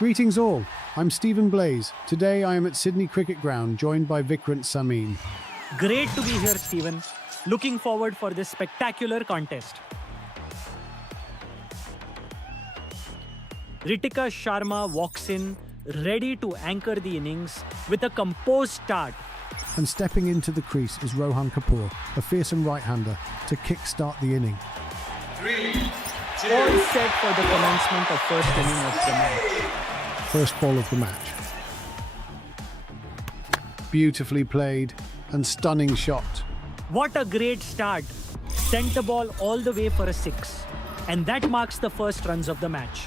Greetings all, I'm Stephen Blaze. Today I am at Sydney Cricket Ground, joined by Vikrant Samin. Great to be here, Stephen. Looking forward for this spectacular contest. Ritika Sharma walks in, ready to anchor the innings with a composed start. And stepping into the crease is Rohan Kapoor, a fearsome right-hander, to kick-start the inning. 3, 2, All set for the commencement of first inning of the match. First ball of the match. Beautifully played and stunning shot. What a great start. Sent the ball all the way for a 6. And that marks the first runs of the match.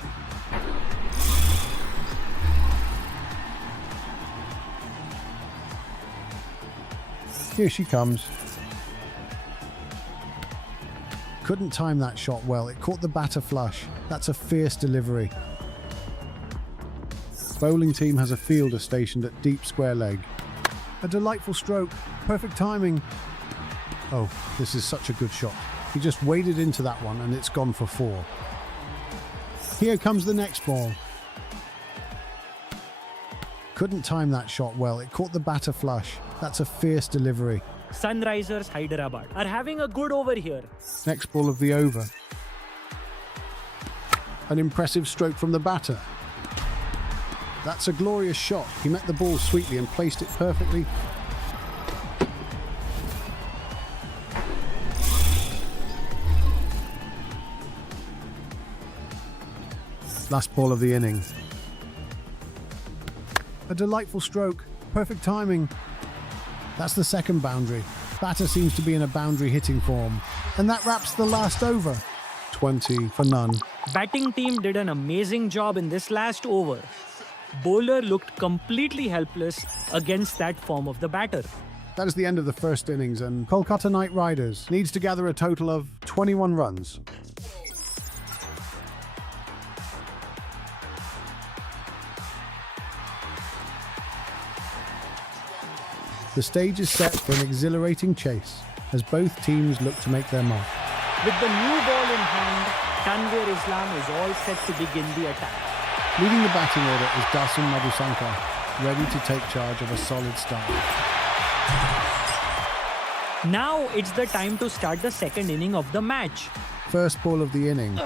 Here she comes. Couldn't time that shot well. It caught the batter flush. That's a fierce delivery. Bowling team has a fielder stationed at deep square leg. A delightful stroke. Perfect timing. Oh, this is such a good shot. He just waded into that one and it's gone for 4. Here comes the next ball. Couldn't time that shot well. It caught the batter flush. That's a fierce delivery. Sunrisers Hyderabad are having a good over here. Next ball of the over. An impressive stroke from the batter. That's a glorious shot. He met the ball sweetly and placed it perfectly. Last ball of the inning. A delightful stroke. Perfect timing. That's the second boundary. Batter seems to be in a boundary hitting form. And that wraps the last over. 20 for none. Batting team did an amazing job in this last over. Bowler looked completely helpless against that form of the batter. That is the end of the first innings, and Kolkata Knight Riders needs to gather a total of 21 runs. The stage is set for an exhilarating chase as both teams look to make their mark. With the new ball in hand, Tanvir Islam is all set to begin the attack. Leading the batting order is Dasun Madhusankar, ready to take charge of a solid start. Now it's the time to start the second inning of the match. First ball of the inning.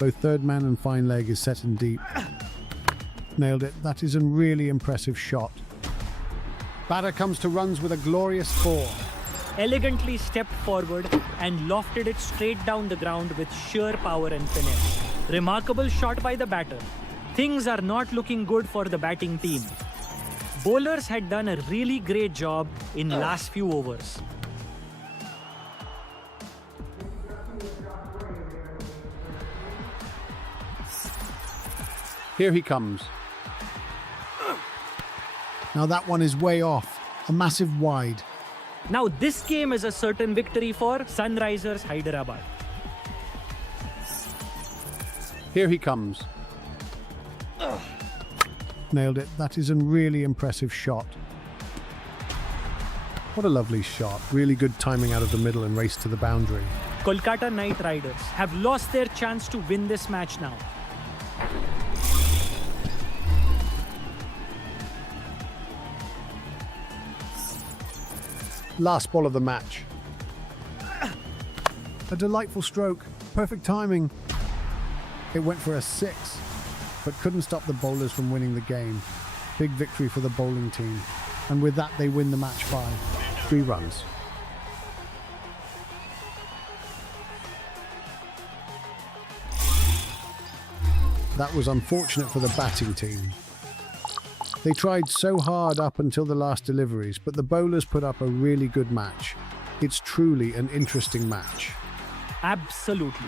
Both third man and fine leg is set in deep. Nailed it. That is a really impressive shot. Batter comes to runs with a glorious 4. Elegantly stepped forward and lofted it straight down the ground with sheer power and finesse. Remarkable shot by the batter. Things are not looking good for the batting team. Bowlers had done a really great job in last few overs. Here he comes. Now that one is way off. A massive wide. Now this game is a certain victory for Sunrisers Hyderabad. Here he comes. Nailed it. That is a really impressive shot. What a lovely shot. Really good timing out of the middle and race to the boundary. Kolkata Knight Riders have lost their chance to win this match now. Last ball of the match. A delightful stroke, perfect timing. It went for a 6, but couldn't stop the bowlers from winning the game. Big victory for the bowling team. And with that, they win the match by 3 runs. That was unfortunate for the batting team. They tried so hard up until the last deliveries, but the bowlers put up a really good match. It's truly an interesting match. Absolutely.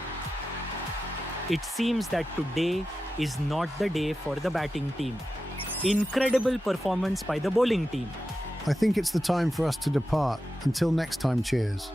It seems that today is not the day for the batting team. Incredible performance by the bowling team. I think it's the time for us to depart. Until next time, cheers.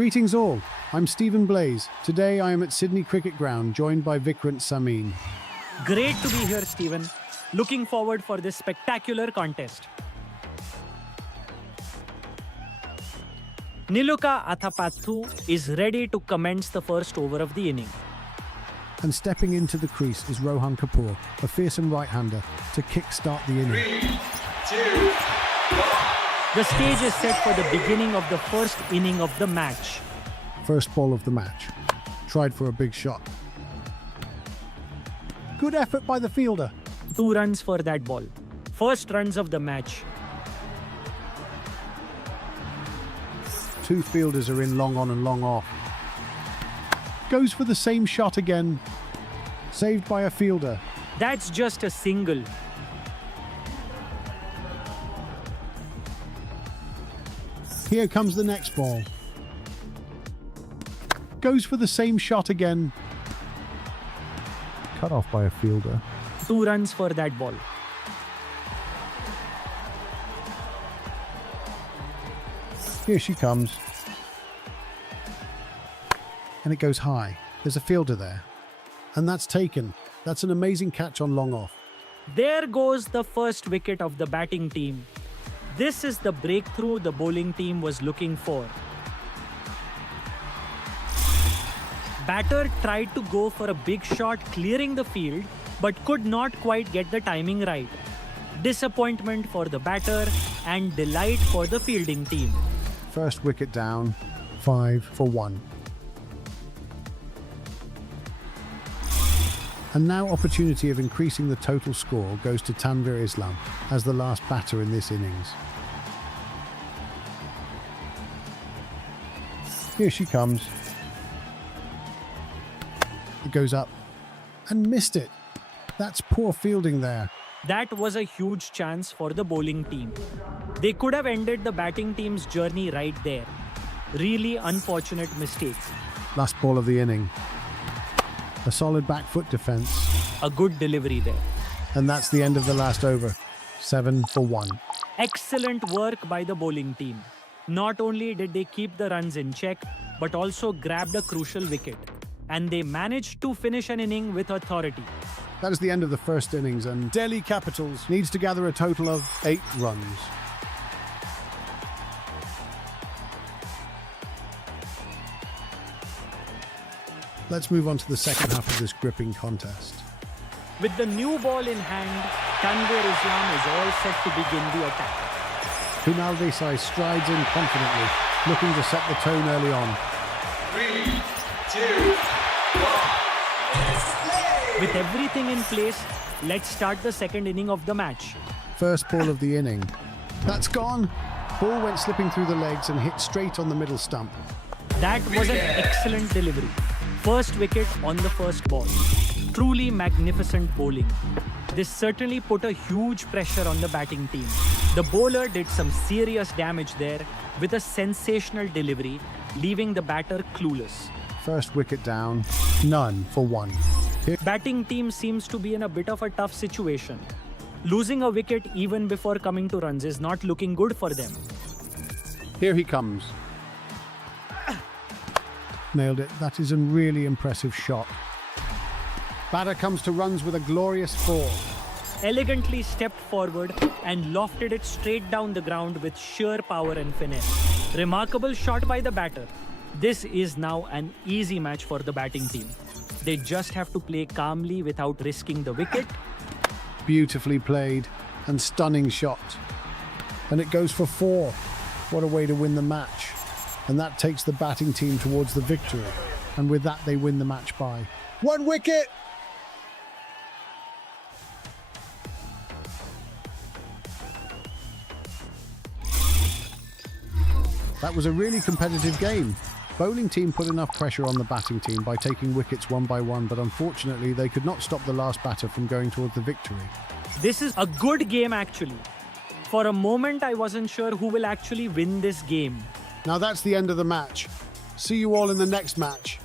Greetings all, I'm Stephen Blaze. Today I am at Sydney Cricket Ground, joined by Vikrant Samin. Great to be here, Stephen. Looking forward for this spectacular contest. Niluka Athapathu is ready to commence the first over of the inning. And stepping into the crease is Rohan Kapoor, a fearsome right-hander, to kick-start the inning. 3, 2, 1. The stage is set for the beginning of the first inning of the match. First ball of the match. Tried for a big shot. Good effort by the fielder. 2 runs for that ball. First runs of the match. 2 fielders are in long on and long off. Goes for the same shot again. Saved by a fielder. That's just a single. Here comes the next ball. Goes for the same shot again. Cut off by a fielder. 2 runs for that ball. Here she comes. And it goes high. There's a fielder there. And that's taken. That's an amazing catch on long off. There goes the first wicket of the batting team. This is the breakthrough the bowling team was looking for. Batter tried to go for a big shot clearing the field but could not quite get the timing right. Disappointment for the batter and delight for the fielding team. First wicket down. 5 for 1. And now opportunity of increasing the total score goes to Tanvir Islam as the last batter in this innings. Here she comes. It goes up and missed it. That's poor fielding there. That was a huge chance for the bowling team. They could have ended the batting team's journey right there. Really unfortunate mistake. Last ball of the inning. A solid back foot defence. A good delivery there. And that's the end of the last over. 7 for 1. Excellent work by the bowling team. Not only did they keep the runs in check, but also grabbed a crucial wicket. And they managed to finish an inning with authority. That is the end of the first innings, and Delhi Capitals needs to gather a total of 8 runs. Let's move on to the second half of this gripping contest. With the new ball in hand, Tanvir Islam is all set to begin the attack. Kunal Desai strides in confidently, looking to set the tone early on. 3, 2, 1. With everything in place, let's start the second inning of the match. First ball of the inning. That's gone. Ball went slipping through the legs and hit straight on the middle stump. That was an excellent delivery. First wicket on the first ball. Truly magnificent bowling. This certainly put a huge pressure on the batting team. The bowler did some serious damage there with a sensational delivery, leaving the batter clueless. First wicket down. None for 1. Batting team seems to be in a bit of a tough situation. Losing a wicket even before coming to runs is not looking good for them. Here he comes. Nailed it. That is a really impressive shot. Batter comes to runs with a glorious 4. Elegantly stepped forward and lofted it straight down the ground with sheer power and finesse. Remarkable shot by the batter. This is now an easy match for the batting team. They just have to play calmly without risking the wicket. Beautifully played and stunning shot. And it goes for 4. What a way to win the match. And that takes the batting team towards the victory. And with that, they win the match by 1 wicket. That was a really competitive game. Bowling team put enough pressure on the batting team by taking wickets one by one, but unfortunately they could not stop the last batter from going towards the victory. This is a good game actually. For a moment I wasn't sure who will actually win this game. Now that's the end of the match. See you all in the next match.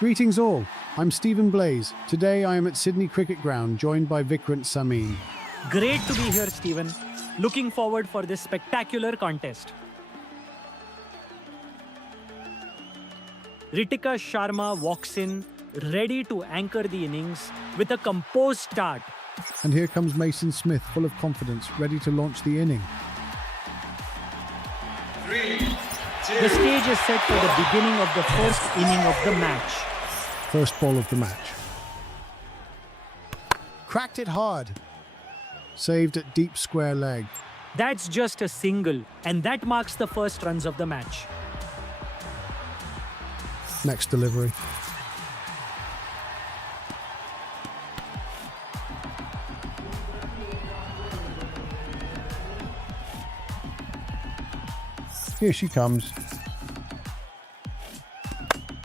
Greetings all, I'm Stephen Blaze. Today I am at Sydney Cricket Ground, joined by Vikrant Samin. Great to be here, Stephen. Looking forward for this spectacular contest. Ritika Sharma walks in, ready to anchor the innings with a composed start. And here comes Mason Smith, full of confidence, ready to launch the inning. 3, 2, The stage is set for the beginning of the first inning of the match. First ball of the match. Cracked it hard. Saved at deep square leg. That's just a single, and that marks the first runs of the match. Next delivery. Here she comes.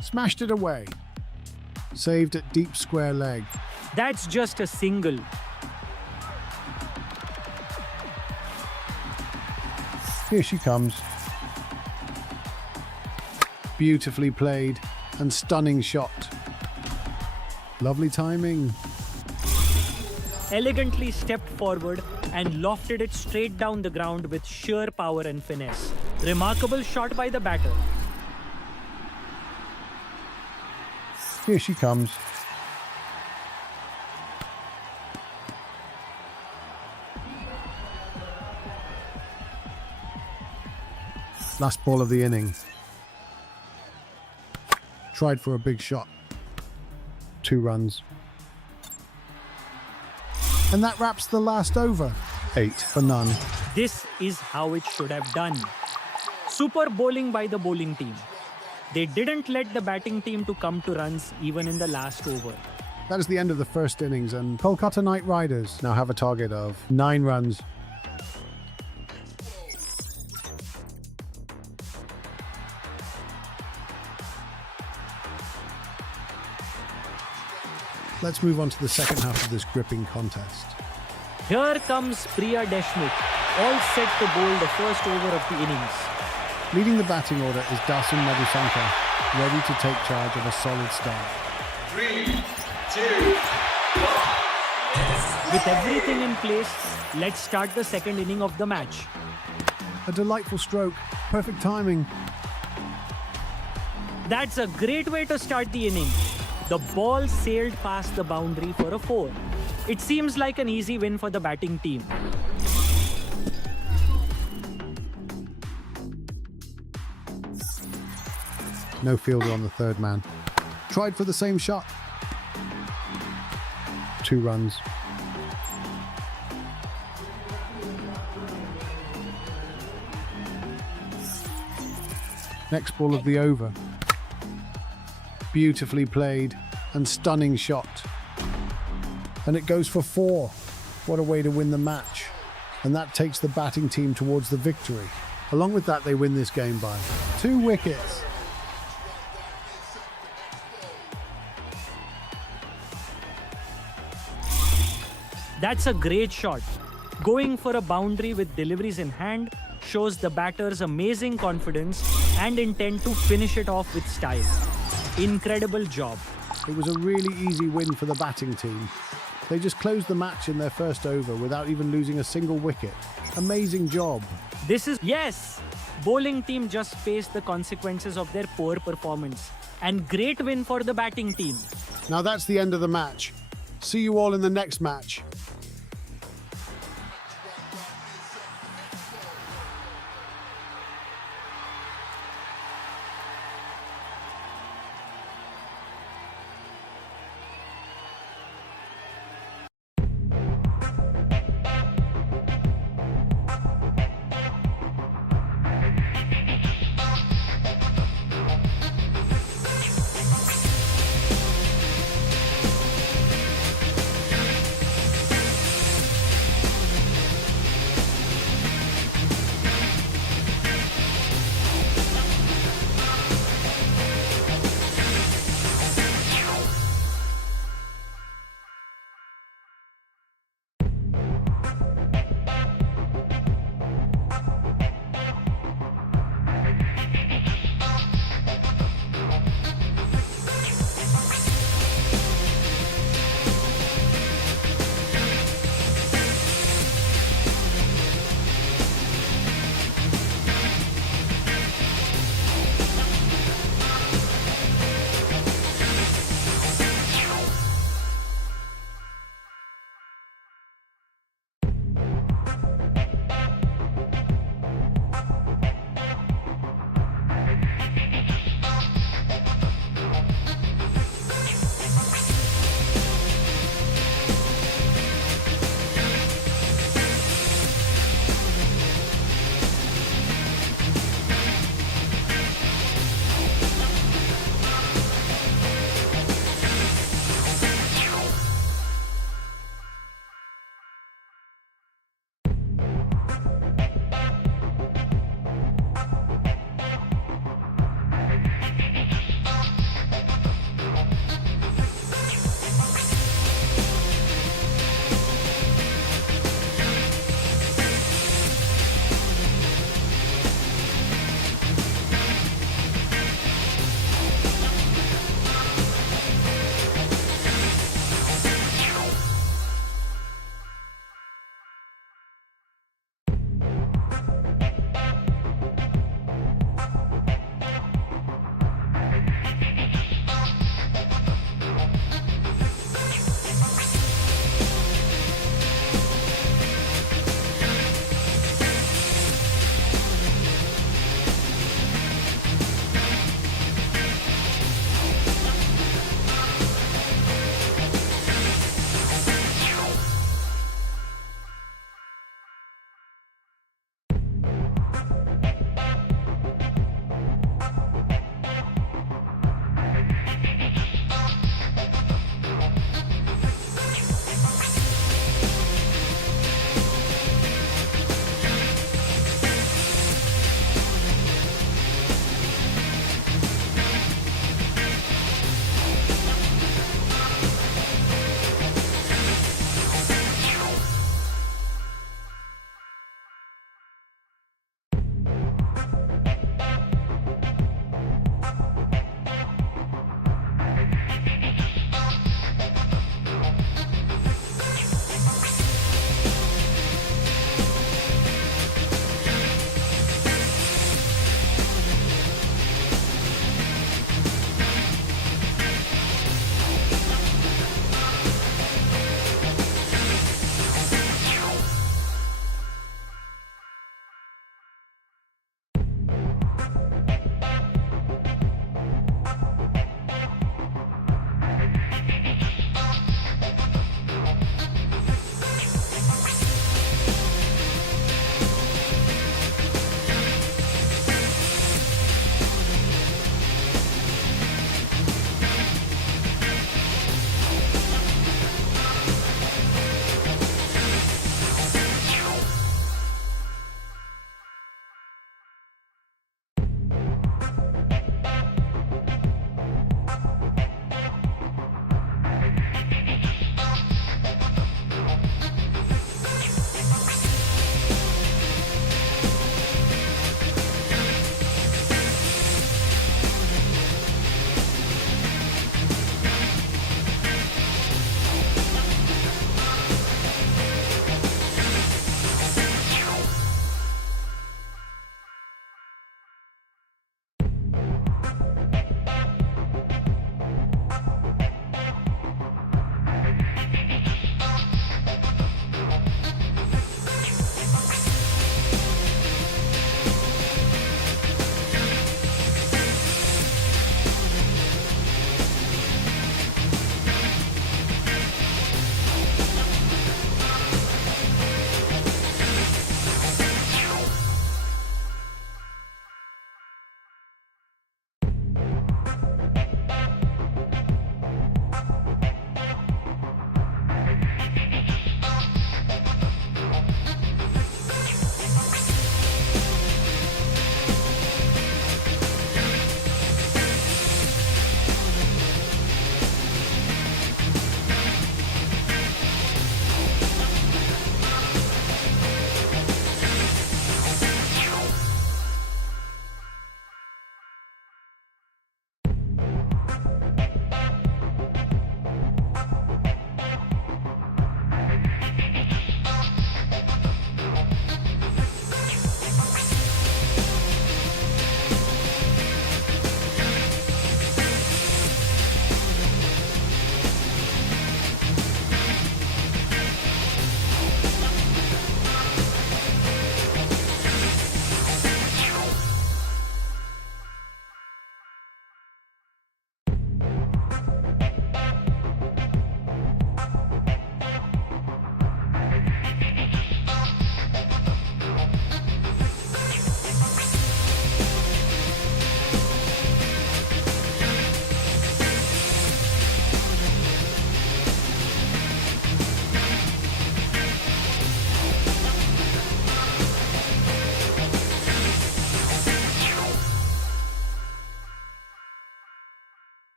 Smashed it away. Saved at deep square leg. That's just a single. Here she comes. Beautifully played and stunning shot. Lovely timing. Elegantly stepped forward and lofted it straight down the ground with sheer power and finesse. Remarkable shot by the batter. Here she comes. Last ball of the inning. Tried for a big shot. 2 runs. And that wraps the last over. 8 for none. This is how it should have done. Super bowling by the bowling team. They didn't let the batting team to come to runs even in the last over. That is the end of the first innings, and Kolkata Knight Riders now have a target of 9 runs. Let's move on to the second half of this gripping contest. Here comes Priya Deshmukh, all set to bowl the first over of the innings. Leading the batting order is Dasun Madhusankar, ready to take charge of a solid start. 3, 2, 1. With everything in place, let's start the second inning of the match. A delightful stroke, perfect timing. That's a great way to start the inning. The ball sailed past the boundary for a 4. It seems like an easy win for the batting team. No fielder on the third man. Tried for the same shot. 2 runs. Next ball of the over. Beautifully played and stunning shot. And it goes for 4. What a way to win the match. And that takes the batting team towards the victory. Along with that, they win this game by 2 wickets. That's a great shot. Going for a boundary with deliveries in hand shows the batter's amazing confidence and intent to finish it off with style. Incredible job. It was a really easy win for the batting team. They just closed the match in their first over without even losing a single wicket. Amazing job. Yes! Bowling team just faced the consequences of their poor performance. And great win for the batting team. Now that's the end of the match. See you all in the next match.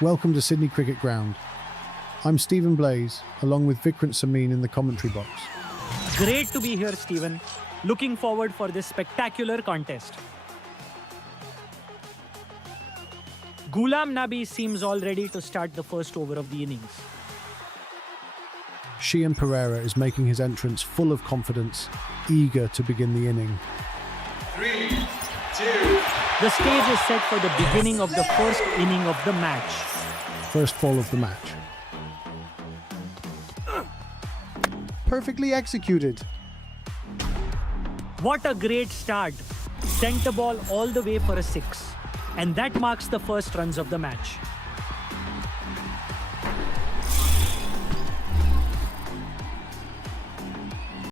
Welcome to Sydney Cricket Ground. I'm Stephen Blaze, along with Vikrant Samin in the commentary box. Great to be here, Stephen. Looking forward for this spectacular contest. Ghulam Nabi seems all ready to start the first over of the innings. Sheehan Pereira is making his entrance full of confidence, eager to begin the inning. 3, 2, The stage is set for the beginning of the first inning of the match. First ball of the match. Perfectly executed. What a great start. Sent the ball all the way for a 6. And that marks the first runs of the match.